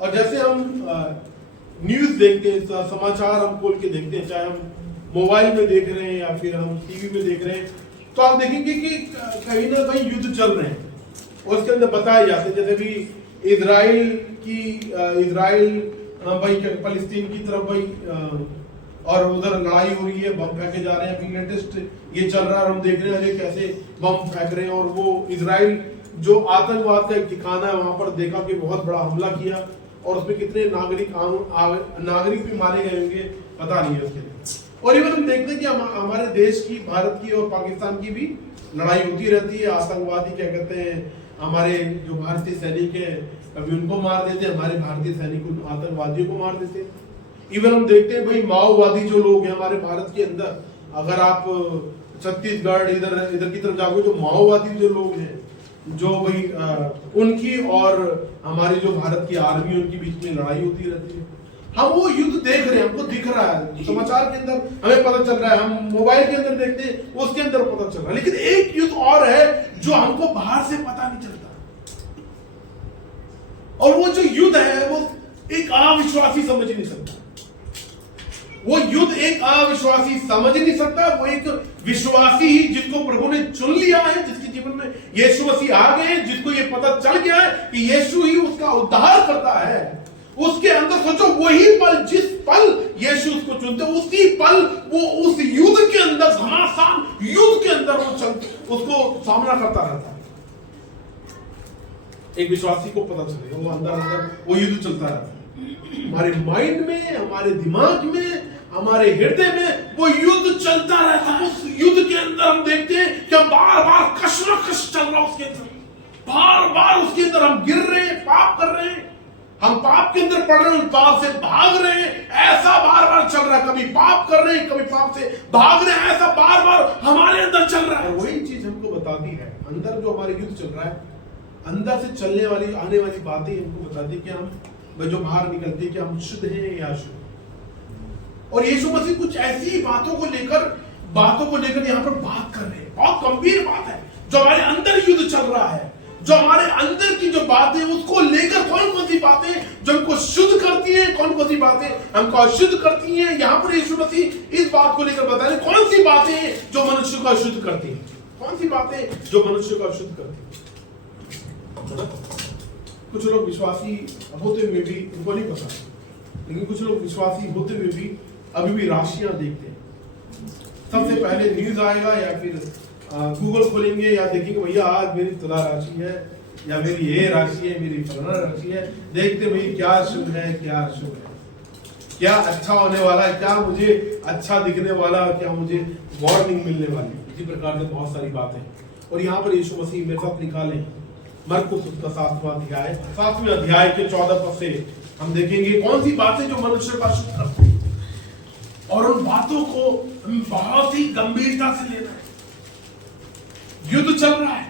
और जैसे हम न्यूज देखते हैं, समाचार हम खोल के देखते हैं, चाहे हम मोबाइल में देख रहे हैं या फिर हम टीवी में देख रहे हैं, तो आप देखेंगे कि कहीं ना कहीं युद्ध चल रहे हैं और उसके अंदर बताए जाते हैं। जैसे भी इजराइल भाई फलस्तीन की तरफ भाई और उधर लड़ाई हो रही है, बम फेंके जा रहे हैं। अभी लेटेस्ट ये चल रहा है, हम देख रहे हैं कैसे बम फेंक रहे हैं। और वो इजराइल जो आतंकवाद का एक ठिकाना है, वहां पर देखा कि बहुत बड़ा हमला किया और उसमें कितने नागरिक भी मारे गए होंगे, पता नहीं है उसके लिए। और इवन हम देखते हैं कि हमारे देश की, भारत की और पाकिस्तान की भी लड़ाई होती रहती है। आतंकवादी क्या कहते हैं, हमारे जो भारतीय सैनिक है कभी उनको मार देते, हमारे भारतीय सैनिक उन आतंकवादियों को मार देते। इवन हम देखते हैं भाई माओवादी जो लोग हैं हमारे भारत के अंदर, अगर आप छत्तीसगढ़ इधर की तरफ जाओगे, जो माओवादी जो लोग हैं, जो भाई उनकी और हमारी जो भारत की आर्मी, उनके बीच में लड़ाई होती रहती है। हम वो युद्ध देख रहे हैं, हमको दिख रहा है, समाचार के अंदर हमें पता चल रहा है, हम मोबाइल के अंदर देखते हैं, उसके अंदर पता चल रहा है। लेकिन एक युद्ध और है जो हमको बाहर से पता नहीं चलता, और वो जो युद्ध है वो एक अविश्वासी समझ नहीं सकता। वो युद्ध एक अविश्वासी समझ नहीं सकता, वो एक विश्वासी ही जिसको प्रभु ने चुन लिया है, जिसके जीवन में यीशु मसीह आ गए, जिसको ये पता चल गया है कि यीशु ही उसका उद्धार करता है, उसके अंदर सोचो वही पल, जिस पल यीशु उसको चुनते, उसी पल वो उस युद्ध के अंदर, घमासान युद्ध के अंदर वो उसको सामना करता रहता है। एक विश्वासी को पता चलेगा, वो अंदर वो युद्ध चलता रहता है। हमारे माइंड में, हमारे दिमाग में, हमारे हृदय में वो युद्ध चलता रहता है। उस युद्ध के अंदर हम देखते हैं कि हम बार बार कशमकश चल रहा है उसके अंदर, बार बार उसके अंदर हम गिर रहे हैं, पाप कर रहे हैं, हम पाप के अंदर पड़ रहे हैं, पाप से भाग रहे हैं, ऐसा बार बार चल रहा है। कभी पाप कर रहे हैं, कभी पाप से भाग रहे हैं, ऐसा बार बार हमारे अंदर चल रहा है। वही चीज हमको बताती है, अंदर जो हमारे युद्ध चल रहा है, अंदर से चलने वाली, आने वाली बातें हमको बताती है कि हम जो बाहर निकलते हैं कि हम शुद्ध हैं या अशुद्ध। और यीशु मसीह कुछ ऐसी बातों को लेकर यहाँ पर बात कर रहे हैं। बहुत गंभीर बात है, जो हमारे अंदर युद्ध चल रहा है, जो हमारे अंदर की जो बातें, उसको लेकर कौन कौन सी बातें जो हमको शुद्ध करती हैं, कौन कौन सी बातें हमको अशुद्ध करती हैं। यहाँ पर यीशु मसीह इस बात को लेकर बता रहे हैं, कौन सी बातें हैं जो मनुष्य को अशुद्ध करती हैं, कौन सी बातें जो मनुष्य को अशुद्ध करती हैं। कुछ लोग विश्वासी होते हुए भी उनको नहीं पता, लेकिन कुछ लोग विश्वासी होते हुए भी अभी भी राशियां देखते हैं। सबसे पहले न्यूज आएगा या फिर गूगल खोलेंगे या देखेंगे भैया आज मेरी तुला राशि है या मेरी ये राशि है, मेरी फलाना राशि है, देखते भाई क्या शुभ है, क्या अशुभ है, क्या अच्छा होने वाला है, क्या मुझे अच्छा दिखने वाला, क्या मुझे वार्निंग मिलने वाली। इसी प्रकार से बहुत सारी बातें। और यहाँ पर यीशु मसीह मेरे साथ निकालें मरकुस उसका 7वें अध्याय के 14 पद से हम देखेंगे कौन सी बातें जो मनुष्य का शुद्ध करती है, और उन बातों को बहुत ही गंभीरता से लेना है। युद्ध चल रहा है,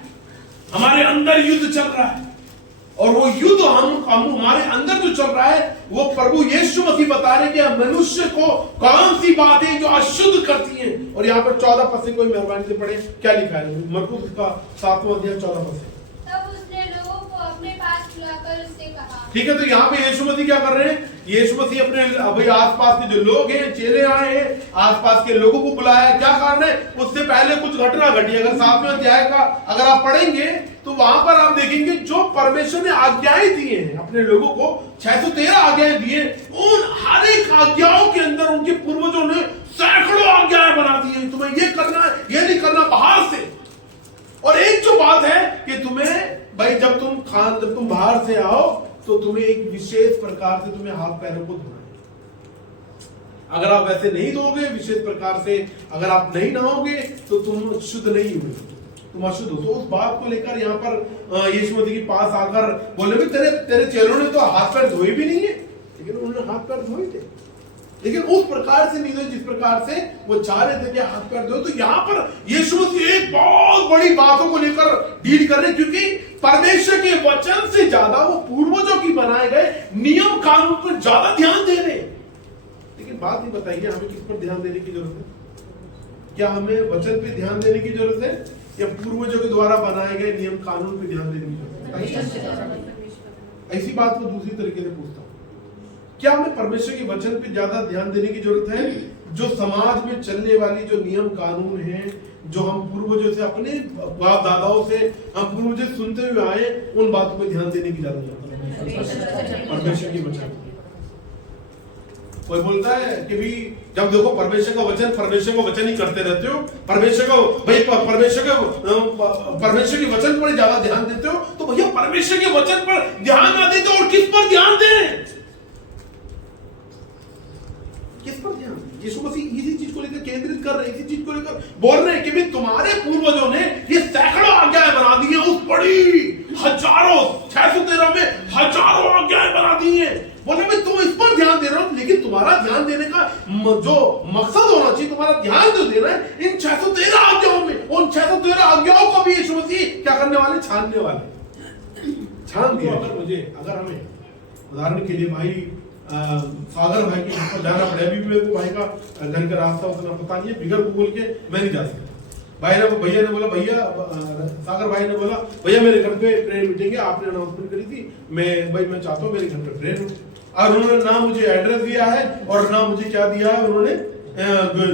हमारे अंदर युद्ध चल रहा है, और वो युद्ध हम हमारे अंदर जो चल रहा है, वो प्रभु यीशु मसीह बता रहे कि मनुष्य को कौन सी बातें जो अशुद्ध करती हैं। और यहाँ पर 14 पद से कोई मेहरबानी से पढ़े, क्या लिखा है मरकुस का 7वां अध्याय 14 पद से। ठीक है, तो यहाँ पे यीशु मसीह क्या कर रहे हैं, यीशु मसीह अपने भाई आसपास के जो लोग हैं, चेले आए हैं, आसपास के लोगों को बुलाया। क्या कारण है, उससे पहले कुछ घटना घटी। अगर 7वें अध्याय का अगर आप पढ़ेंगे तो वहां पर आप देखेंगे जो परमेश्वर ने आज्ञाएं दी हैं अपने लोगों को, 613 आज्ञाएं दी हैं, उन हर एक आज्ञाओं के अंदर उनके पूर्वजों ने सैकड़ों आज्ञाएं बना दी हैं। तुम्हें ये करना है, ये नहीं करना बाहर से। और एक जो बात है कि तुम्हें भाई जब तुम बाहर से आओ तो तुम्हें एक विशेष प्रकार से तुम्हें हाथ पैरों को धोना है। अगर आप वैसे नहीं धोगे, विशेष प्रकार से अगर आप नहीं नहाओगे तो तुम शुद्ध नहीं हुए, तुम अशुद्ध हो। तो उस बात को लेकर यहाँ पर यीशु मसीह के पास आकर बोले तेरे चेलों ने तो हाथ पैर धोए भी नहीं है, लेकिन उन्होंने हाथ पैर धोए थे, लेकिन उस प्रकार से नहीं धोए जिस प्रकार से वो चाह रहे थे कि हाथ पैर धोए। तो यहाँ पर यीशु मसीह एक बहुत बड़ी बातों को लेकर डील कर रहे, क्योंकि परमेश्वर के वचन से ज्यादा वो पूर्वजों की बनाए गए नियम कानून पर ज्यादा ध्यान दे रहे। लेकिन बात ही बताइए, हमें किस पर ध्यान देने की जरूरत है? क्या हमें वचन पे ध्यान देने की जरूरत है या पूर्वजों के द्वारा बनाए गए नियम कानून पे ध्यान देने की जरूरत है? ऐसी बात को दूसरी तरीके से पूछता हूँ, क्या हमें परमेश्वर के वचन पे ज्यादा ध्यान देने की जरूरत है? जो समाज में चलने वाली जो नियम कानून हैं, जो हम पूर्वजों से, अपने बाप दादाओं से हम पूर्वजों से सुनते हुए आए, उन बातों पे ध्यान देने की ज्यादा जरूरत है? परमेश्वर के वचन। कोई बोलता है कि भी जब देखो परमेश्वर का वचन ही करते रहते हो, परमेश्वर के वचन पर ज्यादा ध्यान देते हो, तो भैया परमेश्वर के वचन पर ध्यान ना देते और किस पर ध्यान दें? किस पर ध्यान? यीशु मसीह इसी चीज को लेकर केंद्रित कर रहे हैं, इसी चीज को लेकर बोल रहे हैं कि भी तुम्हारे पूर्वजों ने ये सैकड़ों आज्ञाएं बना दी हैं, उस बड़ी हजारों 613 में हजारों आज्ञाएं बना दी हैं। बोले मैं तुम इस पर ध्यान दे रहा हूं, लेकिन तुम्हारा ध्यान देने का जो मकसद होना चाहिए, तुम्हारा ध्यान जो देना है इन 613 आज्ञाओं में, उन 613 आज्ञाओं को भी यीशु मसीह क्या करने वाले? छानने वाले। छान दिया। अगर हमें उदाहरण के लिए भाई सागर भाई के घर पर जाना पड़े, अभी भी मेरे को भाई का घर का रास्ता उतना पता नहीं है, बिगर गूगल के मैं नहीं जा सकता। भैया ने बोला, सागर भाई ने बोला भैया मेरे घर पे प्रेयर मीटिंग है, आपने अनाउंसमेंट करी थी, मैं चाहता हूँ मेरे घर पे प्रेयर हो। और उन्होंने ना मुझे एड्रेस दिया है और ना मुझे क्या दिया है, उन्होंने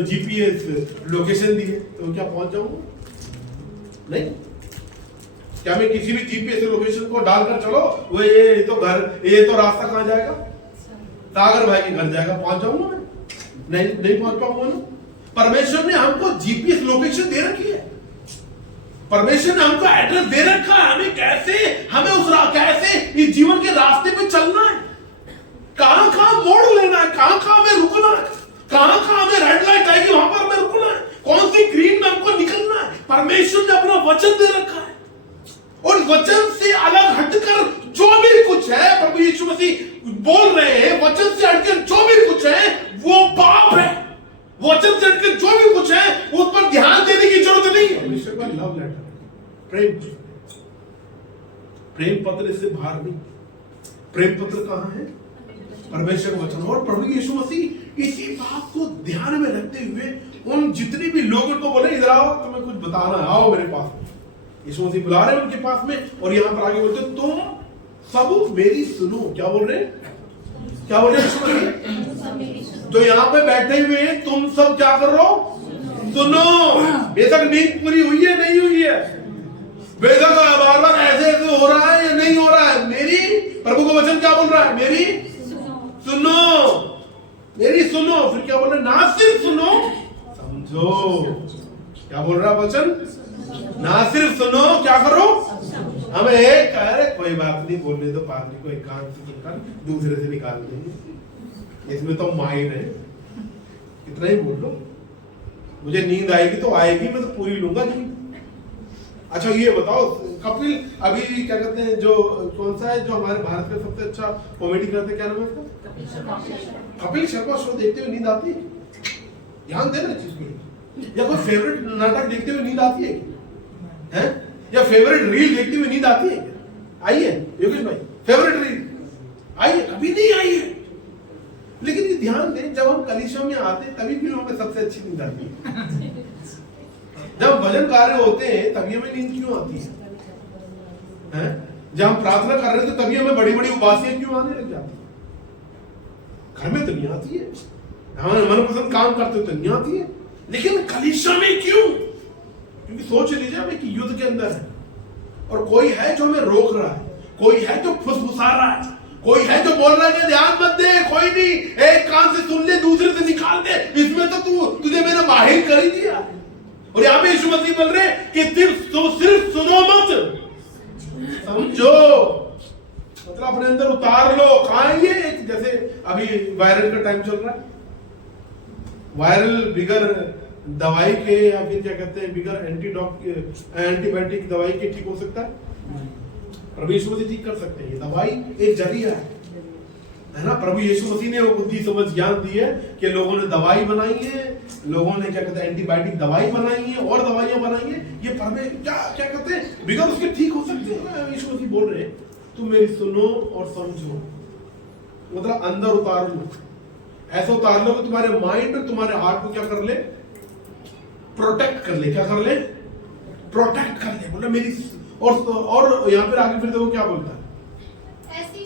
जीपीएस लोकेशन दी है, तो क्या पहुंच जाऊंगा? नहीं। क्या मैं किसी भी जीपीएस लोकेशन को डालकर चलो वो ये तो रास्ता कहाँ जाएगा? सागर भाई के घर जाएगा, पहुंच जाऊंगा मैं? नहीं पहुंच पाऊंगा ना। परमेश्वर ने हमको जीपीएस लोकेशन दे रखी है, परमेश्वर ने हमको एड्रेस दे रखा है, हमें कैसे इस जीवन के रास्ते पे चलना है, कहां मोड़ लेना है, कहां हमें रुकना है, कहां हमें रेड लाइट आएगी वहां पर हमें रुकना है, कौन सी ग्रीन में हमको निकलना है। परमेश्वर ने अपना वचन दे रखा है, और वचन से अलग हटकर जो भी कुछ है, प्रभु यीशु मसीह बोल रहे हैं, वचन से हटकर जो भी कुछ है वो पाप है। वचन से हटकर जो भी कुछ है उस पर ध्यान देने की जरूरत नहीं है। परमेश्वर का लव लेटर, प्रेम पत्र, इससे बाहर नहीं। प्रेम पत्र कहां है? परमेश्वर का वचन। और प्रभु यीशु मसीह इसी बात को ध्यान में रखते हुए उन जितने भी लोगों को बोले इधर आओ, तुम्हें कुछ बताना है, आओ मेरे पास। यीशु मसीह बुला रहे हैं उनके पास में, और यहां पर आगे बोलते तुम सब मेरी सुनो। क्या बोल रहे हैं? यीशु मसीह जो यहाँ पे बैठे हुए हैं, तुम सब क्या कर रहे हो? सुनो। बेशक नींद पूरी हुई है नहीं हुई है, बेशक बार बार ऐसे हो रहा है या नहीं हो रहा है, मेरी प्रभु का वचन क्या बोल रहा है? मेरी सुनो। फिर क्या बोल रहे? ना सिर्फ सुनो, समझो। क्या बोल रहा है वचन? ना सिर्फ सुनो, क्या करो? हमें एक कह रहे कोई बात नहीं, बोलने दो, पादरी को एक कान से निकाल दूसरे से निकाल देंगे, इसमें तो माहिर है, इतना ही बोल लो, मुझे नींद आएगी तो आएगी, मैं तो पूरी लूंगा नहीं। अच्छा ये बताओ, कपिल अभी क्या कहते हैं, जो कौन सा है जो हमारे भारत का सबसे अच्छा कॉमेडी करते हैं, क्या नाम है उसका? कपिल शर्मा शो देखते हुए नींद आती है? ध्यान देना चीज पे। या कोई फेवरेट नाटक देखते हुए नींद आती है? या फेवरेट रील देखते हुए नींद आती है? आई है योगेश भाई? फेवरेट रील आई है? कभी नहीं आई है। लेकिन ये ध्यान दें, जब हम कलीसिया में आते हैं तभी भी हमें सबसे अच्छी नींद आती है। जब भजन कार्य होते हैं तभी हमें नींद क्यों आती है? जब हम प्रार्थना कर रहे थे तभी हमें बड़ी बड़ी उबासियां क्यों आने लग जाती है? घर में तो नहीं आती है, हमारे मनपसंद काम करते तो नहीं आती है, लेकिन कलीसिया में क्यों? क्योंकि सोच लीजिए हमें कि युद्ध के अंदर है, और कोई है जो हमें रोक रहा है, कोई है जो फुसफुसा रहा है, कोई है जो बोल रहा है कि ध्यान मत दे, कोई नहीं, एक कान से सुन ले दूसरे से निकाल दे, इसमें तो तुझे मैंने माहिर कर ही दिया। और यहाँ पे यीशु मसीह बोल रहे कि सिर्फ सुनो मत, समझो, मतलब अपने अंदर उतार लो। कहां है ये? जैसे अभी वायरल का टाइम चल रहा है, वायरल बिगर दवाई के, या फिर क्या कहते हैं बिगर एंटीबायोटिक दवाई के ठीक हो सकता है? प्रभु यीशु मसीह ठीक कर सकते हैं। ये दवाई एक जरिया है ना। प्रभु यीशु मसीह ने वो बुद्धि समझ ज्ञान दी है कि लोगों ने दवाई बनाई है, लोगों ने क्या कहते हैं एंटीबायोटिक दवाई बनाई है और दवाइयां बनाई है, ये क्या कहते हैं बिगर उसके ठीक हो सकते हैं। यीशु मसीह बोल रहे हैं तुम मेरी सुनो और समझो, मतलब अंदर उतार लो, ऐसा उतार लो कि तुम्हारे माइंड और तुम्हारे हार्ट को क्या कर ले? प्रोटेक्ट कर ले। क्या कर ले? प्रोटेक्ट कर ले। बोला मेरी, और यहाँ पे आगे फिर देखो क्या बोलता है? ऐसी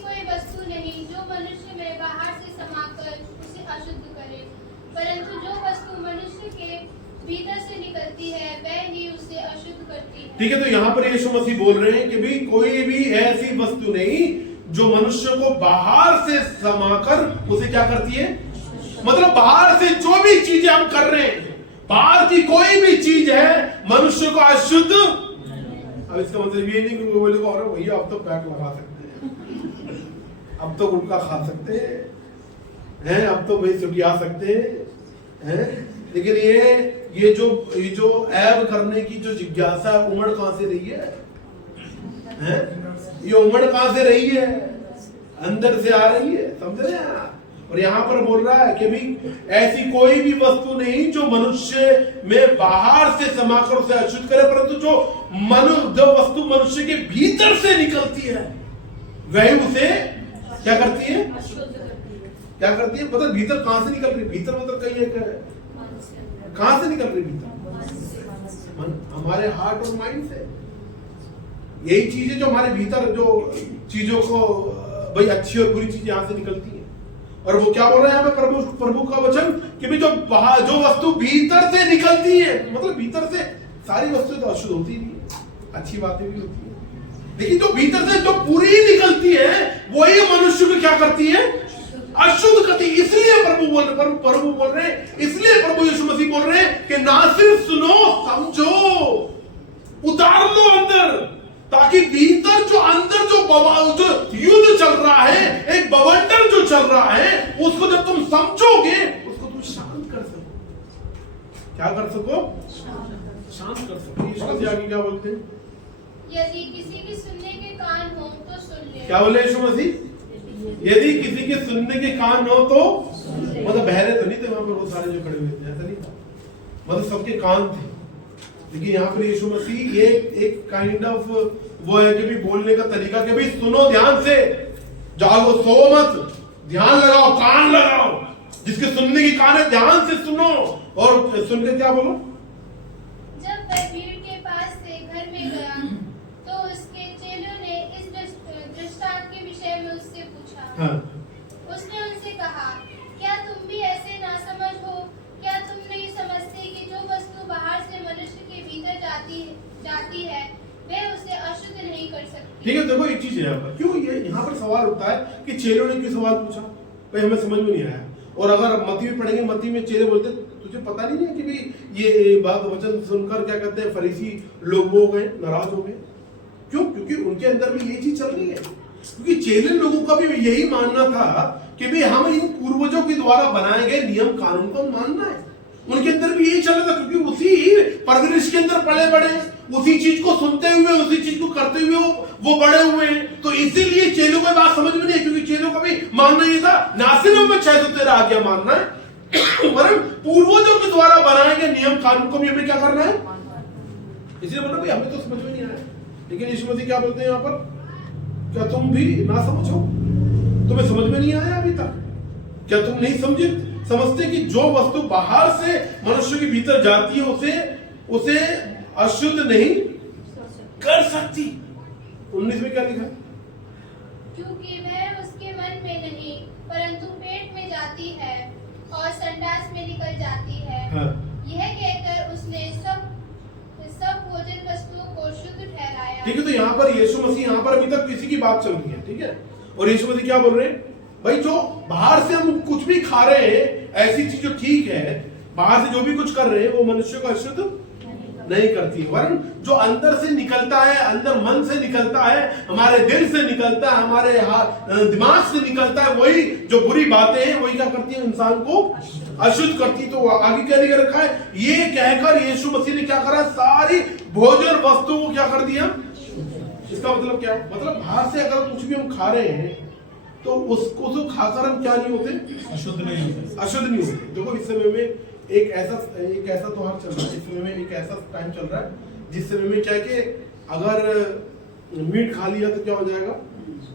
भीतर से निकलती है वह ही उसे अशुद्ध करती है। ठीक है, तो यहाँ पर यीशु मसीह बोल रहे हैं कि भी कोई भी ऐसी वस्तु नहीं जो मनुष्य को बाहर से समाकर उसे क्या करती है, मतलब बाहर से जो भी चीजें हम कर रहे हैं, बाहर की कोई भी चीज है मनुष्य को अशुद्ध। अब इसका मतलब ये नहीं कि वो बोलेगा और भैया अब तो पैक लगा सकते हैं, अब तो गुटखा खा सकते हैं, अब तो भाई सुखिया सकते हैं। लेकिन ये जो ऐब करने की जो जिज्ञासा उमड़ कहां से रही है? ये उमड़ कहां से रही है? अंदर से आ रही है, समझ रहे हैं? और यहाँ पर बोल रहा है कि भी ऐसी कोई भी वस्तु नहीं जो मनुष्य में बाहर से समाकर उसे अशुद्ध करे, परंतु जो वस्तु मनुष्य के भीतर से निकलती है वही उसे क्या करती है, क्या करती है। मतलब भीतर कहां से निकल रही? भीतर मतलब कहीं कहां से निकल रही? भीतर हमारे हार्ट और माइंड से। यही चीजें जो हमारे भीतर जो चीजों को भाई अच्छी और बुरी चीजें यहां से निकलती है। और वो क्या बोल रहे हैं यहाँ पे प्रभु का वचन कि भी जो वस्तु भीतर से निकलती है, मतलब भीतर से सारी वस्तुएं तो अशुद्ध होती नहीं है, अच्छी बातें भी होती है, लेकिन जो भीतर से जो पूरी निकलती है वही मनुष्य को क्या करती है, अशुद्ध करती है। इसलिए प्रभु बोल रहे हैं, इसलिए प्रभु यीशु मसीह बोल रहे हैं कि ना सिर्फ सुनो, समझो, उतार लो अंदर, ताकि भीतर जो अंदर जो युद्ध चल रहा है, एक बवंडर जो चल रहा है, उसको जब तुम समझोगे उसको तुम शांत कर सको। क्या कर सको? शांत कर सको। यीशु मसीह आगे क्या बोलते हैं? यदि किसी के सुनने के कान हो तो सुन ले। क्या बोले यीशु मसीह? यदि किसी के सुनने के कान हो तो, मतलब बहरे तो नहीं थे वहां पर वो सारे जो खड़े हुए थे, ऐसा नहीं था, मतलब सबके कान थे। लेकिन यहाँ पर यीशु मसीह ये एक काइंड ऑफ वो है कि भी बोलने का तरीका कि भी सुनो ध्यान से, जागो, सो मत, ध्यान लगाओ, कान लगाओ, जिसके सुनने की कान है ध्यान से सुनो। और सुन के क्या बोलो? जब वह भीड़ के पास से घर में गया तो उसके चेलों ने इस दृष्टांत के विषय में उससे पूछा। उसने उनसे कहा, क्या तुम भी ऐसे नासमझ हो? क्या तुम नहीं समझते कि जो वस्तु बाहर से मनुष्य के भीतर जाती है वह उसे अशुद्ध नहीं कर सकती? ठीक है, देखो एक चीज है यहाँ पर, क्यों ये यहाँ पर सवाल उठता है कि चेलों ने क्यों सवाल पूछा? भाई हमें समझ में नहीं आया। और अगर मत्ती में पढ़ेंगे, मत्ती में चेले बोलते तुझे पता नहीं है कि भाई ये बात वचन सुनकर क्या कहते हैं, फरीसी लोग हो गए, नाराज हो गए। क्यों? क्योंकि उनके अंदर भी ये चीज चल रही है। क्योंकि चेले लोगों का भी यही मानना था कि भाई हम इन पूर्वजों के द्वारा बनाए गए नियम कानून को मानना है। उनके अंदर भी यही चल रहा था, क्योंकि उसी परवरिश के अंदर पले बड़े, उसी चीज को सुनते हुए, उसी चीज को करते हुए वो बड़े हुए हैं। तो इसीलिए चेलों को बात समझ में नहीं है, क्योंकि चेलों का भी मानना ये था ना सिर्फ में 613 आज्ञा मानना है, वरन पूर्वजों के द्वारा बनाए गए नियम कानून को भी हमें क्या करना है। इसलिए बोला भाई हमें तो समझ में नहीं आया। लेकिन यीशु मसीह क्या बोलते हैं यहाँ पर? क्या तुम भी ना समझो? तुम्हें समझ में नहीं आया अभी तक? क्या तुम नहीं समझते कि जो वस्तु बाहर से मनुष्य के भीतर जाती है उसे अशुद्ध नहीं कर सकती? 19 में क्या लिखा? क्योंकि वह उसके मन में नहीं परंतु पेट में जाती है और संडास में निकल जाती है। यह कहकर उसने सब भोजन वस्तुओं को शुद्ध ठहराया। ठीक है, तो यहाँ पर यीशु मसीह, यहाँ पर अभी तक किसी की बात चल रही है, ठीक है। और यीशु मसीह क्या बोल रहे हैं? भाई जो बाहर से हम कुछ भी खा रहे हैं, ऐसी चीज जो ठीक है, बाहर से जो भी कुछ कर रहे हैं वो मनुष्य को अशुद्ध नहीं करती, वरन जो अंदर से निकलता है, अंदर मन से निकलता है, हमारे दिल से निकलता है, हमारे दिमाग से निकलता है, वही जो बुरी बातें हैं वही क्या करती है, इंसान को अशुद्ध करती। तो आगे क्या लिखा रखा है? ये कहकर यीशु मसीह ने क्या करा? सारी भोजन वस्तुओं को क्या कर दिया। इसका मतलब क्या? मतलब बाहर से अगर कुछ भी हम खा रहे हैं तो उसको खाकर हम क्या नहीं होते? अशुद्ध नहीं होते, अशुद्ध नहीं होते। देखो इस समय में एक ऐसा त्योहार चल रहा है, इस समय में एक ऐसा टाइम चल रहा है जिस समय में क्या है कि अगर मीट खा लिया तो क्या हो जाएगा?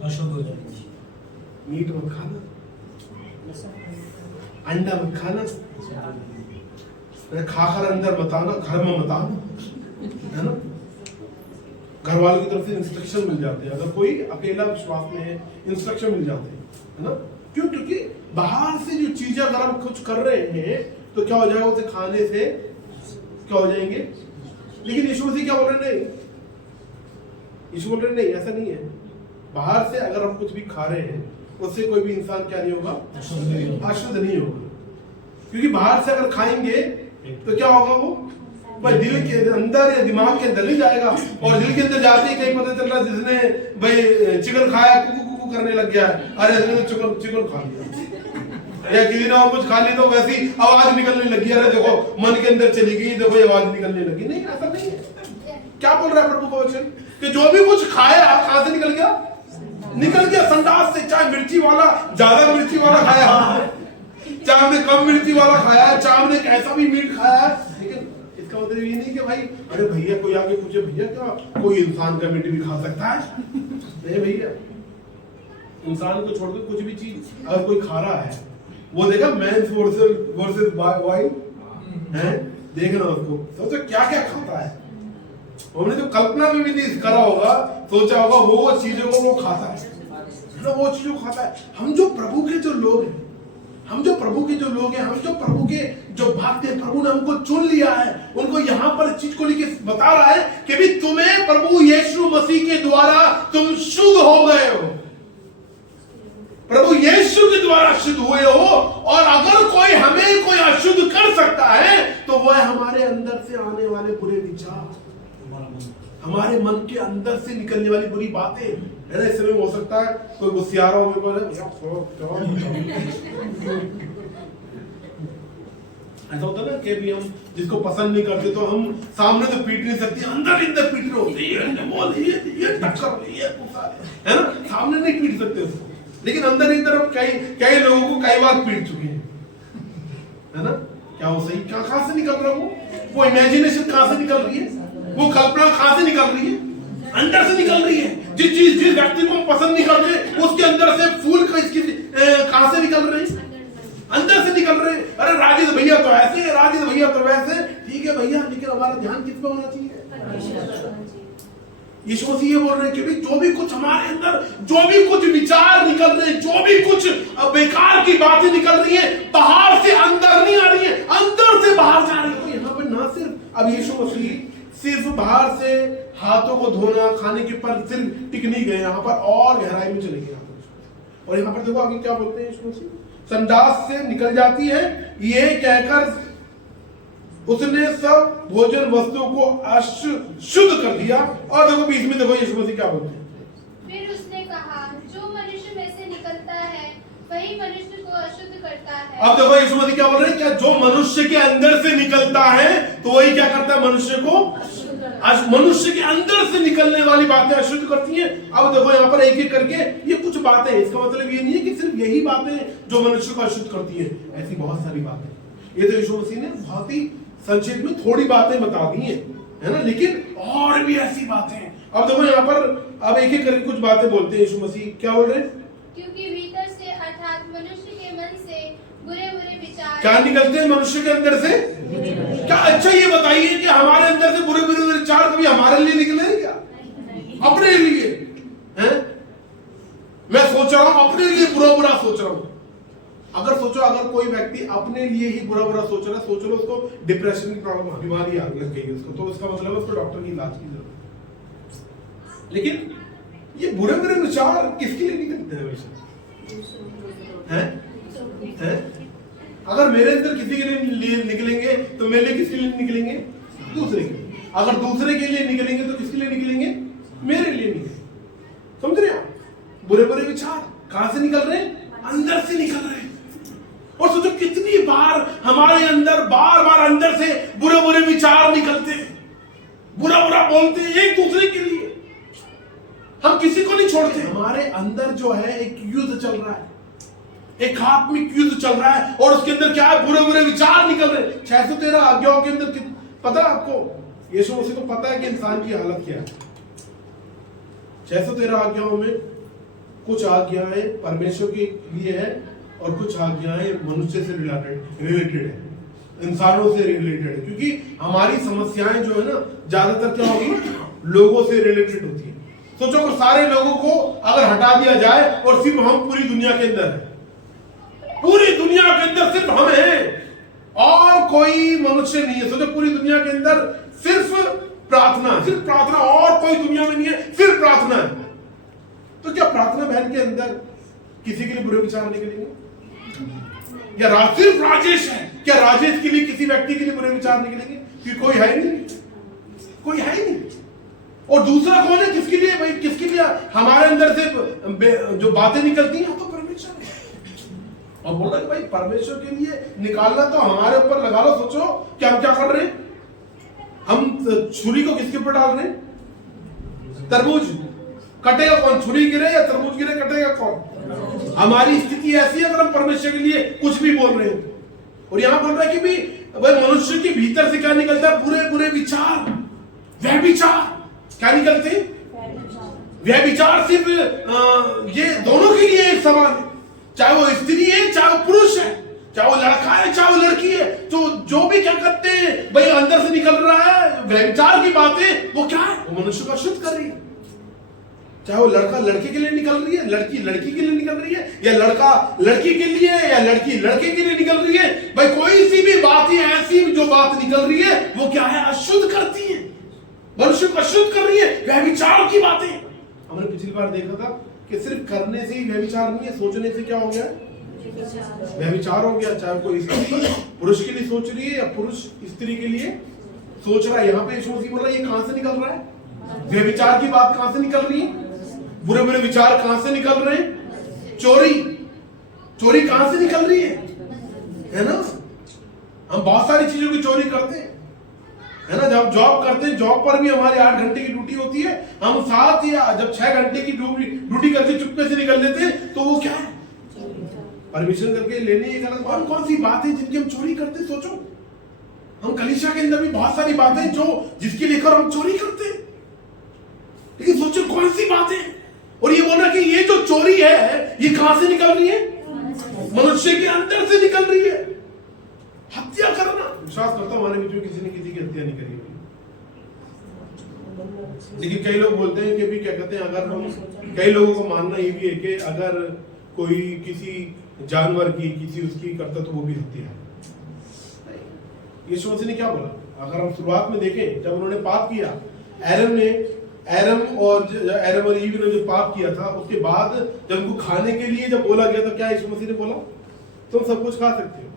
अशुद्ध हो जाएगा। मीट मत खाना, अंडा मत खाना, खाकर अंदर मत आना, घर में मत आना, है ना। घर वालों की तरफ से इंस्ट्रक्शन मिल जाते हैं, अगर कोई अकेला विश्वास में है इंस्ट्रक्शन मिल जाते हैं, है ना। क्यों? क्योंकि बाहर से जो चीजें अगर हम कुछ कर रहे हैं तो क्या हो जाएगा? उसे खाने से क्या हो जाएंगे। लेकिन यीशु मसीह क्या बोल रहे नहीं, यीशु बोल रहे नहीं, ऐसा नहीं है। बाहर से अगर हम कुछ भी खा रहे हैं उससे कोई भी इंसान क्या नहीं होगा, अशुद्ध नहीं होगा। क्योंकि बाहर से अगर खाएंगे तो क्या होगा, वो भाई दिल के अंदर या दिमाग के अंदर नहीं जाएगा, और दिल के अंदर जाते ही कहीं पता चल रहा है जिसने भाई चिकन खाया कुकू कुकू करने लग गया, अरे इसने तो चिकन खा लिया, या किसी ने और कुछ खा लिया तो वैसी आवाज निकलने लगी, अरे देखो मन के अंदर चली गई, देखो ये आवाज निकलने लगी। नहीं, ऐसा नहीं है। क्या बोल रहा है प्रभु का वचन कि जो भी कुछ खाया कहां से निकल गया, संडास से। चाहे मिर्ची वाला ज्यादा मिर्ची वाला खाया, चाहे हमने कम मिर्ची वाला खाया, चाहे हमने कैसा भी मीट खाया, लेकिन इसका मतलब ये नहीं कि भाई अरे भैया कोई आगे पूछे भैया क्या कोई इंसान का मीट भी खा सकता है? नहीं भैया, इंसान को छोड़कर कुछ भी चीज अगर कोई खा रहा है, वो देखा मेंस वर्सेस वाइल्ड है, देखना उसको सोचो क्या क्या खाता है। हमने जो कल्पना में भी नहीं करा होगा, सोचा होगा वो चीजों को वो खाता है ना, वो चीजों खाता है। हम जो प्रभु के जो लोग हैं, हम जो प्रभु के जो भक्त हैं, प्रभु ने हमको चुन लिया है, उनको यहाँ पर चीज को लेके बता रहा है कि भी तुम्हें प्रभु यीशु मसीह के द्वारा तुम शुद्ध हो गए हो, प्रभु यीशु के द्वारा शुद्ध हुए हो। और अगर कोई अशुद्ध कर सकता है तो वह हमारे अंदर से आने वाले बुरे विचार, हमारे मन के अंदर से निकलने वाली बुरी बातें है ना। इस समय हो सकता है कोई गुस्सियारा हो बोले ऐसा होता है ना कि भी हम जिसको पसंद नहीं करते तो हम सामने तो पीट नहीं सकते, अंदर पीट रहे होते हैं, ये टक्कर है ना, सामने नहीं पीट सकते उसको, लेकिन अंदर हम कई लोगों को कई बार पीट चुके हैं, है ना। क्या वो सही कहां से निकल रहा है, वो इमेजिनेशन कहां से निकल रही है, वो कल्पना कहां से निकल रही है, अंदर से निकल रही है। जिस व्यक्ति को हम पसंद नहीं करते उसके अंदर से फूल कहां से निकल रहे हैं, अंदर से निकल रहे हैं। अरे राजेश भैया तो ऐसे, राजेश भैया तो वैसे, ठीक है भैया, लेकिन हमारा ध्यान किस पे होना चाहिए। यीशु मसीह ये बोल रहे हैं कि जो भी कुछ हमारे अंदर, जो भी कुछ विचार निकल रहे हैं, जो भी कुछ बेकार की बातें निकल रही है, बाहर से अंदर नहीं आ रही है, अंदर से बाहर जा रही है। तो यहाँ पर ना सिर्फ अब यीशु मसीह सिर्फ बाहर से हाथों को धोना खाने के पर सिर्फ टिक नहीं गए, यहाँ पर और गहराई में चले गए। और यहाँ पर देखो आगे क्या बोलते हैं यीशु मसीह, संडास से निकल जाती है, ये कहकर उसने सब भोजन वस्तुओं को शुद्ध कर दिया। और देखो बीच में देखो यीशु मसीह क्या बोलते हैं, फिर उसने कहा जो मनुष्य में से निकलता है वही मनुष्य को अशुद्ध करता है। अब देखो यीशु मसीह क्या बोल रहे हैं, क्या जो मनुष्य के अंदर से निकलता है तो वही क्या करता है, मनुष्य को मनुष्य के अंदर से निकलने वाली बातें अशुद्ध करती हैं। अब देखो यहाँ पर एक एक करके ये कुछ बातें, इसका मतलब ये नहीं है कि सिर्फ यही बातें जो मनुष्य को अशुद्ध करती है, ऐसी बहुत सारी बातें। ये तो यीशु मसीह ने बहुत ही संक्षेप में थोड़ी बातें बता दी है ना, लेकिन और भी ऐसी बातें। अब देखो यहाँ पर अब एक एक करके कुछ बातें बोलते हैं यीशु मसीह, क्या बोल रहे हैं, क्योंकि भीतर से अर्थात मनुष्य के मन से बुरे विचार क्या निकलते हैं मनुष्य के अंदर से, क्या। अच्छा ये बताइए कि हमारे अंदर से बुरे विचार कभी हमारे लिए निकले क्या, अपने लिए हैं? मैं सोच रहा हूं अपने लिए बुरा सोच रहा हूं। अगर सोचो, अगर कोई व्यक्ति अपने लिए ही बुरा सोच रहा है, सोच लो उसको डिप्रेशन की प्रॉब्लम, बीमारी लग गई उसको, तो उसका मतलब है उसको डॉक्टर की इलाज की जरूरत है। लेकिन ये बुरे विचार किसके लिए निकलते हैं वैसे, हैं? अगर मेरे अंदर किसी के लिए निकलेंगे तो मेरे लिए किसके लिए निकलेंगे, दूसरे के। अगर दूसरे के लिए निकलेंगे तो किसके लिए निकलेंगे, मेरे लिए निकलेंगे। समझ रहे आप, बुरे विचार कहां से निकल रहे हैं, अंदर से निकल रहे हैं। और सोचो कितनी बार हमारे अंदर बार अंदर से बुरे विचार निकलते हैं, बुरा बोलते हैं एक दूसरे के लिए, हम किसी को नहीं छोड़ते। हमारे अंदर जो है एक युद्ध चल रहा है, एक आत्मिक युद्ध चल रहा है, और उसके अंदर क्या है, बुरे विचार निकल रहे हैं। 613 आज्ञाओं के अंदर पता है आपको, यीशु मसीह को पता है कि इंसान की हालत क्या है। 613 आज्ञाओं में कुछ आज्ञाएं परमेश्वर के लिए है और कुछ आज्ञाएं मनुष्य से रिलेटेड है, इंसानों से रिलेटेड है। क्योंकि हमारी समस्याएं जो है ना ज्यादातर क्या होगी, लोगों से रिलेटेड होती है। सोचो अगर सारे लोगों को अगर हटा दिया जाए और सिर्फ हम पूरी दुनिया के अंदर है, पूरी दुनिया के अंदर सिर्फ हम हैं, और कोई मनुष्य नहीं है। सोचो पूरी दुनिया के अंदर सिर्फ प्रार्थना, सिर्फ प्रार्थना, और कोई दुनिया में नहीं है, सिर्फ प्रार्थना है। तो क्या प्रार्थना बहन के अंदर किसी के लिए बुरे विचार निकलेंगे? या सिर्फ राजेश है, क्या राजेश के लिए किसी व्यक्ति के लिए बुरे विचार निकलेंगे? कि कोई है नहीं, कोई है ही नहीं। और दूसरा कौन है? किसके लिए भाई, किसके लिए हमारे अंदर से जो बातें निकलती हैं, तो परमेश्वर है। और बोल रहा है भाई परमेश्वर के लिए निकालना तो हमारे ऊपर लगा लो। सोचो कि हम क्या कर रहे हैं? हम छुरी को किसके ऊपर डाल रहे हैं? तरबूज। कटेगा कौन? छुरी गिरे या तरबूज गिरे, कटेगा कौन? हमारी स्थिति ऐसी है अगर हम परमेश्वर के लिए कुछ भी बोल रहे हैं। और यहां बोल रहा है कि भाई मनुष्य के भीतर से क्या निकलता है? बुरे बुरे विचार, वह विचार क्या निकलते हैं? वह विचार सिर्फ ये दोनों के लिए एक समान है, चाहे वो स्त्री है, चाहे वो पुरुष है, चाहे वो लड़का है, चाहे वो लड़की है। तो जो भी क्या करते हैं भाई अंदर से निकल रहा है वह विचार की बातें, वो क्या है? वो मनुष्य को अशुद्ध कर रही है। चाहे वो लड़का लड़के के लिए निकल रही है, लड़की लड़की के लिए निकल रही है, या लड़का लड़की के लिए, या लड़की लड़के के लिए निकल रही है। भाई कोई सी भी बात है ऐसी जो बात निकल रही है वो क्या है? अशुद्ध करती है, मनुष्य को अशुद्ध कर रही है। वह विचार की बातें हमने पिछली बार देखा था कि सिर्फ करने से ही वह विचार नहीं है, सोचने से क्या हो गया? वह विचार हो गया। चाहे कोई स्त्री पुरुष के लिए सोच रही है या पुरुष स्त्री के लिए सोच रहा है। यहाँ पे यीशु मसीह बोल रहा है ये कहां से निकल रहा है? वह विचार की बात कहां से निकल रही है? बुरे बुरे विचार कहां से निकल रहे हैं? चोरी कहां से निकल रही है ना? हम बहुत सारी चीजों की चोरी करते हैं, है ना। जब जॉब करते हैं, जॉब पर भी हमारी 8 घंटे की ड्यूटी होती है, हम 7 या जब 6 घंटे की ड्यूटी करके चुपके से निकल लेते हैं, तो वो क्या है? परमिशन करके लेने एक अलग। कौन कौन सी बात है जिनकी हम चोरी करते? सोचो हम कलीसिया के अंदर भी बहुत सारी बातें जो जिसकी लेकर हम चोरी करते हैं, लेकिन सोचो कौन सी बातें। और ये बोलना कि ये जो चोरी है ये कहां से निकल रही है? मनुष्य के अंदर से निकल रही है। हत्या करना, विश्वास करता हूं हमारे बीच में किसी ने किसी की हत्या नहीं करी होगी, लेकिन कई लोग बोलते हैं कि भी क्या कहते हैं, अगर हम कई लोगों को मानना ये भी है कि अगर कोई किसी जानवर की किसी उसकी करता तो वो भी हत्या है। यीशु मसीह ने क्या बोला? अगर हम शुरुआत में देखें, जब उन्होंने पाप किया, एरम और ईव ने जो पाप किया था, उसके बाद जब उनको खाने के लिए जब बोला गया तो क्या यीशु मसीह ने बोला? तुम सब कुछ खा सकते हो,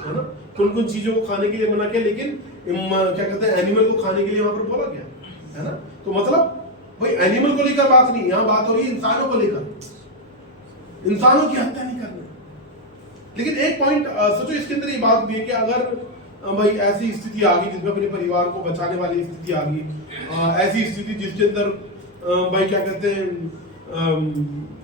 है ना। कौन कौन चीजों को खाने के लिए मना किया, लेकिन क्या कहते हैं एनिमल को खाने के लिए वहां पर बोला गया, है ना। तो मतलब भाई एनिमल को लेकर बात नहीं, यहाँ बात हो रही है इंसानों को लेकर, इंसानों की हत्या नहीं करना। लेकिन एक पॉइंट सोचो, इसके अंदर ये बात भी है कि अगर भाई ऐसी स्थिति आ गई जिसमें अपने परिवार को बचाने वाली स्थिति आ गई, ऐसी स्थिति जिसके अंदर भाई क्या कहते हैं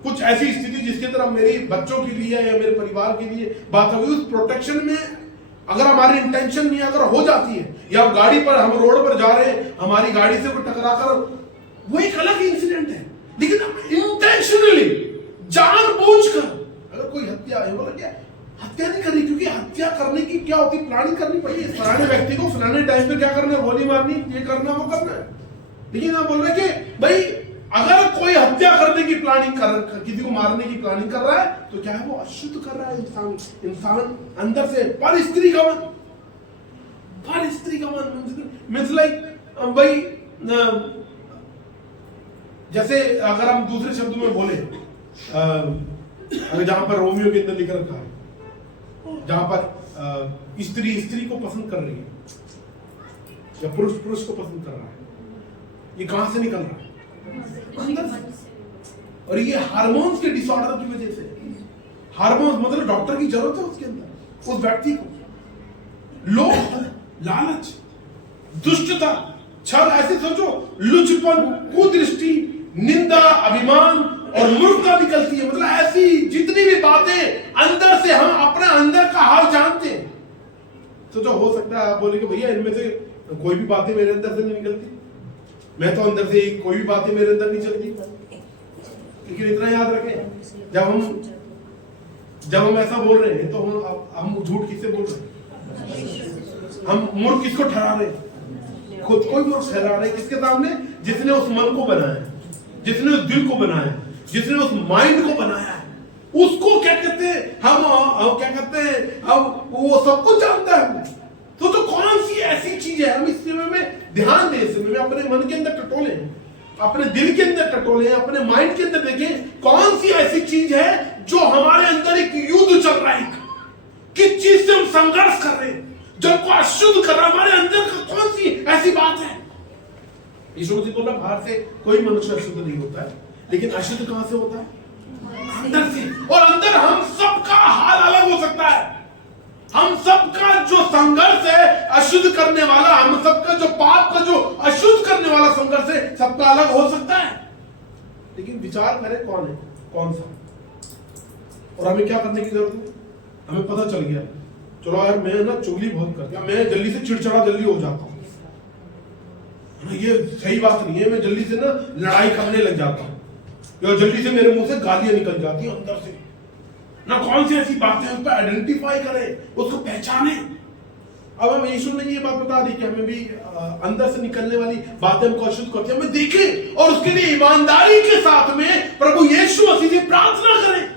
कुछ ऐसी स्थिति जिसके अंदर मेरे बच्चों के लिए या मेरे परिवार के लिए बात होगी, उस प्रोटेक्शन में अगर हमारी इंटेंशन नहीं अगर हो जाती है, या गाड़ी पर हम रोड पर जा रहे हैं, हमारी गाड़ी से कोई टकराकर, वो एक अलग इंसिडेंट है। लेकिन इंटेंशनली जानबूझकर अगर कोई हत्या है, बोला क्या हत्या नहीं करनी, क्योंकि हत्या करने की क्या होती, प्लानिंग करनी पड़ेगी। फलाने व्यक्ति को फलाने टाइम पे क्या करना है, गोली मारनी, ये करना वो करना है। लेकिन आप बोल रहे हैं कि भाई अगर कोई हत्या करने की प्लानिंग कर, किसी को मारने की प्लानिंग कर रहा है, तो क्या है वो अशुद्ध कर रहा है इंसान अंदर से। पर स्त्री का मन मीन्स लाइक भाई जैसे अगर हम दूसरे शब्दों में बोले, अगर जहां पर रोमियो के अंदर लिख रखा है, जहां पर स्त्री को पसंद कर रही है या पुरुष को पसंद कर रहा है, ये कहां से निकल रहा है? अंदर से। और ये हार्मोन्स के डिसऑर्डर की वजह से, हार्मोन्स मतलब डॉक्टर की जरूरत है उसके अंदर, उस व्यक्ति को। लोभ, लालच, दुष्टता, छल, ऐसे सोचो, लुचपन, कुदृष्टि, निंदा, अभिमान और मूर्खता निकलती है। मतलब ऐसी जितनी भी बातें अंदर से, हम अपने अंदर का हाल जानते हैं। तो जो हो सकता है आप बोलेंगे भैया इनमें से कोई भी बातें मेरे अंदर से नहीं निकलती, मैं तो अंदर से कोई भी बातें मेरे अंदर नहीं चलती। लेकिन इतना याद रखें, जब हम ऐसा बोल रहे हैं तो हम झूठ किससे बोल रहे हैं? हम मूर्ख किसको ठहरा रहे हैं? खुद को ही मूर्ख ठहरा रहे हैं। किसके सामने? जिसने उस मन को बनाया है, जिसने उस दिल को बनाया है, जिसने उस माइंड को बनाया है, उसको क्या कहते हैं? हम हम क्या करते हैं, अब वो सब कुछ जानता है हमें। तो कौन सी ऐसी चीज है, हम इस समय में ध्यान दें, इस समय में अपने मन के अंदर टटोले, अपने दिल के अंदर टटोले, अपने माइंड के अंदर देखें कौन सी ऐसी चीज है जो हमारे अंदर एक युद्ध चल रहा है, किस चीज से हम संघर्ष कर रहे हैं, जब को अशुद्ध कर रहा है हमारे अंदर का, कौन सी ऐसी बात है। यीशु मसीह बोला बाहर से कोई मनुष्य अशुद्ध नहीं होता है, लेकिन अशुद्ध कहां से होता है, अंदर से। और अंदर हम सबका हाल अलग हो सकता है, हम सबका जो संघर्ष है अशुद्ध करने वाला, हम सबका जो पाप का जो अशुद्ध करने वाला संघर्ष है सबका अलग हो सकता है, लेकिन विचार करें कौन है, कौन सा। और हमें क्या करने की जरूरत है, हमें पता चल गया चलो यार मैं ना चुगली बहुत करता, मैं जल्दी से चिड़चिड़ा जल्दी हो जाता हूं, ये सही बात नहीं है, मैं जल्दी से ना लड़ाई करने लग जाता हूं, या जल्दी से मेरे मुंह से गालियां निकल जाती हैं अंदर से ना। कौन सी ऐसी बातें हैं, उस पर आइडेंटिफाई करें, उसको पहचाने। अब हम यीशु ने ये बात बता दी कि हमें भी अंदर से निकलने वाली बातें हमको अशुद्ध करती हैं, हमें देखें और उसके लिए ईमानदारी के साथ में प्रभु यीशु मसीह से प्रार्थना करें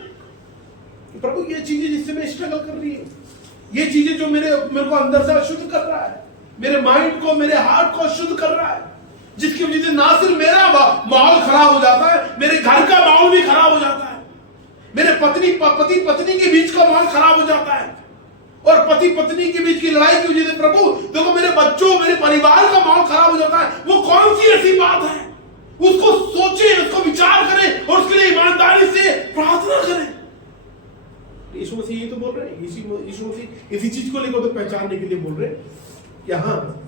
कि प्रभु ये चीजें जिससे मैं स्ट्रगल कर रही हूं, ये चीजें जो मेरे को अंदर से अशुद्ध कर रहा है, मेरे माइंड को, मेरे हार्ट को अशुद्ध कर रहा है, जिसकी वजह से ना सिर्फ मेरा माहौल खराब हो जाता है, मेरे घर का माहौल भी खराब हो जाता है, मेरे पति पत्नी के बीच का माहौल खराब हो जाता है, और पति पत्नी के बीच की लड़ाई की वजह से प्रभु देखो मेरे बच्चों, मेरे परिवार का माहौल खराब हो जाता है। वो कौन सी ऐसी बात है, उसको सोचें, उसको विचार करें और उसके लिए ईमानदारी से प्रार्थना करें। यीशु मसीह ये तो बोल रहे हैं, यीशु मसीह इसी चीज को लेकर तो पहचानने के लिए बोल रहे हैं कि हाँ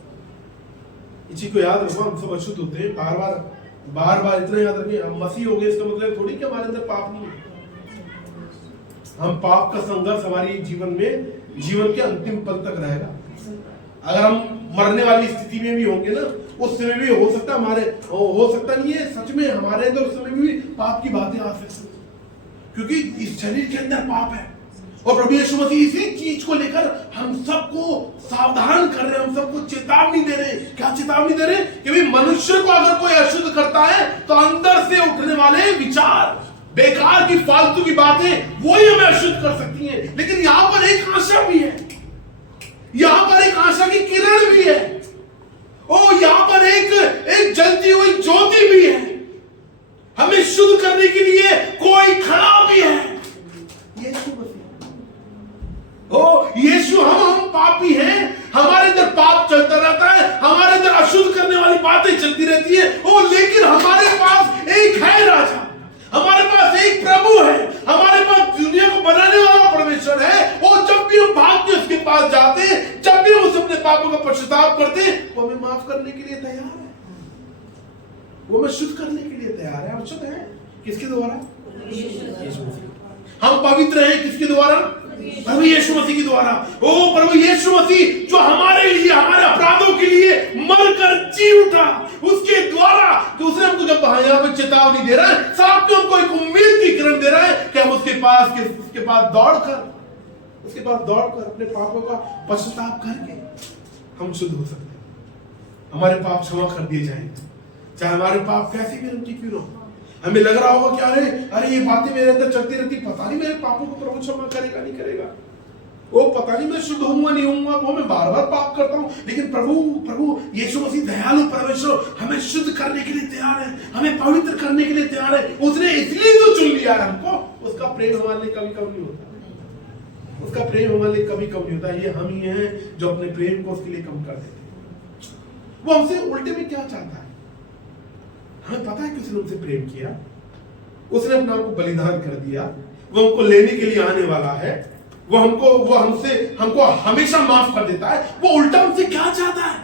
इसी को याद रखो, हम सब अशुद्ध होते हैं, बार बार इतना याद रखें, हम मसीह हो गए इसका मतलब थोड़ी कि हमारे अंदर पाप नहीं है। हम पाप का संघर्ष हमारी जीवन के अंतिम पल तक रहेगा। अगर हम मरने वाली स्थिति में भी होंगे ना, उस समय भी हो सकता हो सकता नहीं है, सच में हमारे अंदर उस समय भी पाप की बातें आ सकती हैं, क्योंकि इस शरीर के अंदर पाप है। और प्रभु यीशु मसीह इसी चीज को लेकर हम सबको सावधान कर रहे हैं, हम सबको चेतावनी दे रहे हैं। क्या चेतावनी दे रहे हैं कि भाई मनुष्य को अगर कोई अशुद्ध करता है तो अंदर से उठने वाले विचार, बेकार की फालतू की बातें वो ही हमें अशुद्ध कर सकती हैं। लेकिन यहां पर एक आशा भी है, यहां पर एक आशा की किरण भी है, और यहां पर एक जलती हुई ज्योति भी है, हमें शुद्ध करने के लिए कोई खड़ा भी है, यीशु मसीह। यीशु, हम पापी हैं, हमारे अंदर पाप चलता रहता है, हमारे अंदर अशुद्ध करने वाली बातें चलती रहती है, लेकिन हमारे पास एक है राजा, हमारे पास एक प्रभु है, हमारे पास दुनिया को बनाने वाला परमेश्वर है। और जब भी हम भाग के उसके पास जाते हैं, जब भी हम उसे अपने पापों का पश्चाताप करते हैं, वो हमें माफ करने के लिए तैयार है, वो हमें शुद्ध करने के लिए तैयार है। हम शुद्ध हैं किसके द्वारा? यीशु मसीह। हम पवित्र हैं किसके द्वारा? प्रभु यीशु मसीह के द्वारा। प्रभु यीशु मसीह जो हमारे लिए, हमारे अपराधों के लिए मरकर जी उठा, उसके द्वारा उसने हमको जब यहाँ पे चेतावनी दे रहा है, साथ में हमको एक उम्मीद की किरण दे रहा है कि हम उसके पास दौड़कर अपने पापों का पश्चाताप करके हम शुद्ध हो सकते हैं। हमारे पाप क्षमा कर दिए जाएंगे, चाहे हमारे पाप कैसे भी रंग की क्यों ना हो। हमें लग रहा होगा कि अरे ये बातें मेरे अंदर चलती रहती, पता नहीं मेरे पापों को प्रभु क्षमा करेगा नहीं करेगा, वो पता नहीं मैं शुद्ध होऊंगा नहीं होऊंगा, वो मैं बार बार पाप करता हूं। लेकिन प्रभु यीशु मसीह दयालु परमेश्वर हमें शुद्ध करने के लिए तैयार है, हमें पवित्र करने के लिए तैयार है। उसने इसलिए तो चुन लिया है हमको, उसका प्रेम हमारे लिए कभी कम नहीं होता, उसका प्रेम हमारे लिए कभी कम नहीं होता। ये हम ही हैं जो अपने प्रेम को उसके लिए कम कर देते हैं। वो हमसे उल्टे में क्या चाहता है, हमें पता है कि उसने हमसे प्रेम किया, उसने अपने आप को बलिदान कर दिया, वो हमको लेने के लिए आने वाला है, वो हमको हमेशा माफ कर देता है। वो उल्टा हमसे क्या चाहता है?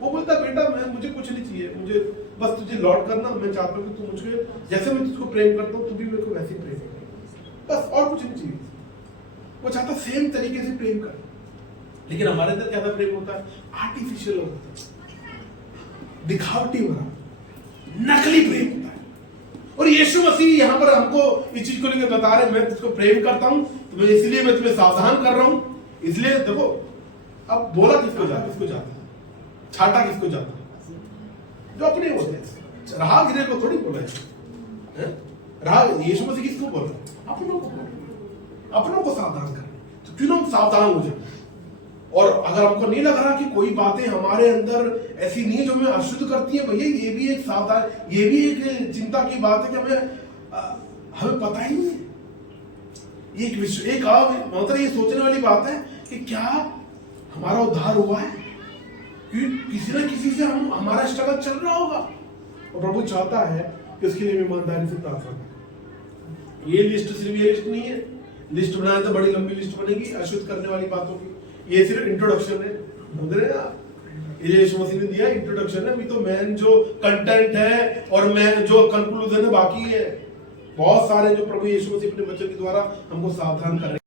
वो बोलता है बेटा मुझे कुछ नहीं चाहिए, मुझे बस तुझे लौट करना, मैं चाहता हूँ कि तू मुझे जैसे मैं तुझको प्रेम करता हूँ तू भी मेरे को वैसे ही प्रेम कर, बस और कुछ नहीं चाहिए। वो चाहता सेम तरीके से प्रेम कर। लेकिन हमारे अंदर क्या प्रेम होता है? आर्टिफिशियल होता है, दिखावटी हो रहा, नकली प्रेम होता है। और यीशु मसीह यहाँ पर हमको इस चीज को लेकर बता रहे, मैं तुझको प्रेम करता हूं, तो इसलिए मैं तुम्हें सावधान कर रहा हूं। इसलिए देखो, अब बोला किसको जाता है, छाटा किसको जाता है? जो अपने होते हैं। राहगीर को थोड़ी बोला है, यीशु मसीह किसको बोल रहा है? अपनों को सावधान कर। क्यों ना हम सावधान हो जाए। और अगर हमको नहीं लग रहा कि कोई बातें हमारे अंदर ऐसी नहीं है जो हमें अशुद्ध करती है, भैया ये भी एक सावधान, ये भी एक चिंता की बात है कि हमें पता ही नहीं है। मतलब ये सोचने वाली बात है कि क्या हमारा उद्धार हुआ है, क्योंकि किसी ना किसी से हमारा स्ट्रगल चल रहा होगा और प्रभु चाहता है कि उसके लिए ईमानदारी से प्रार्थना करें। ये लिस्ट सिर्फ ये लिस्ट नहीं है, लिस्ट बनाए तो बड़ी लंबी लिस्ट बनेगी अशुद्ध करने वाली बातों की। ये सिर्फ इंट्रोडक्शन है, समझ रहे हैं? ये यीशु मसीह ने दिया इंट्रोडक्शन है, अभी तो मेन जो कंटेंट है और मेन जो कंक्लूजन है बाकी है। बहुत सारे जो प्रभु यीशु मसीह अपने वचन के द्वारा हमको सावधान कर रहे हैं।